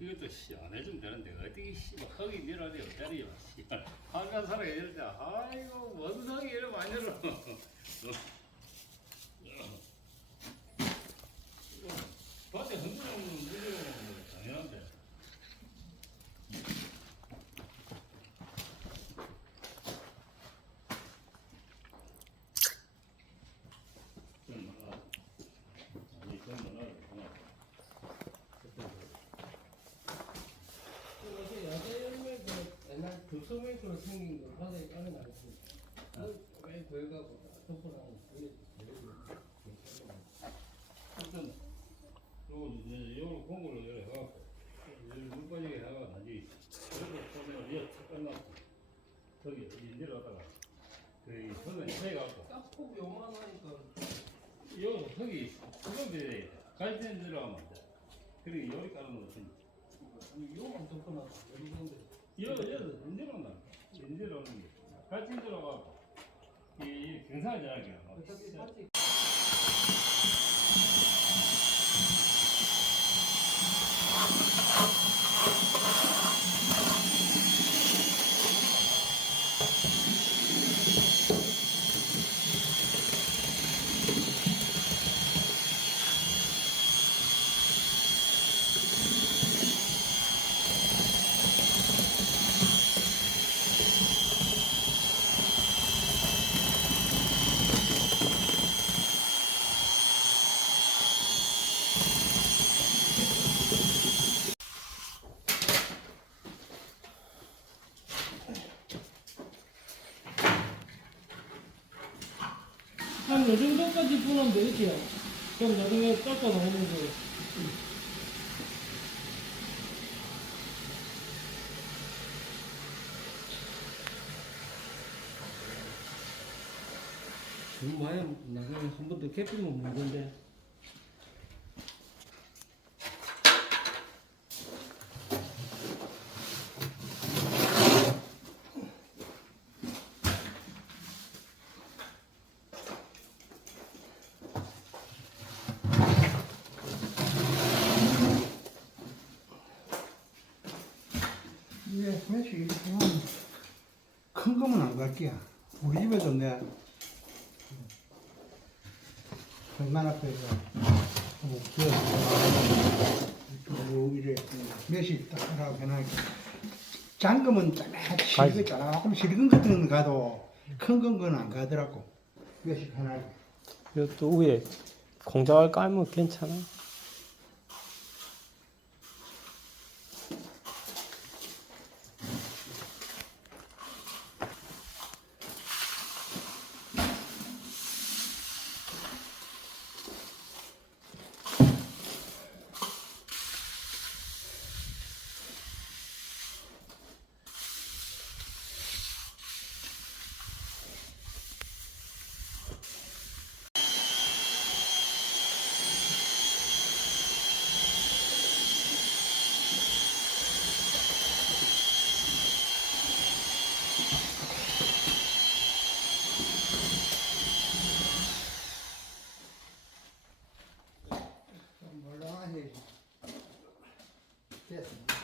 이것도 안 해주면 되는데 어디 흙이 밀어야 없다리요. 한간 살아 이럴 때 아이고 뭔 흙이 이래 많이 들어. 밭에 흔들어놓는 물이 당연한데. 옛날 급소매크로 생긴 거 바닥에 깔아놨습니다. 왜 거기가고 덮어놔고 그게 일단 요거 공구를 이렇게 해갖고 물 빠지게 해가 나중에 여기서 보면 이거 탁 끝났고 거기 내려가다가 그 흙은 세갖고 딱폭 요만하니까 요 흙이 수건들이 갈증 들어가면 안 돼. 그리고 요리 깔아놓은 거 요만 덮어놔도 여기 건데 여기는 인제로는 인제로는 갈증 들어가고 이 경사를 잘하게 어차피 밭이 한 요 정도까지 부으면 되지요. 그럼 나중에 깎아 나오는 거. 많이 나중에 한 번 더 개피면 문제인데. 이게 매실 큰 거면 안 갈게야. 우리 집에도 내 백만 앞에서 이래 매실 딱하라고 해놔. 잠금은 시리고 조금 시리근 같은 건 가도 큰 건 안 가더라고. 매실 해놔. 이것도 위에 공작을 깔면 괜찮아. 몰라 해야지. 됐어.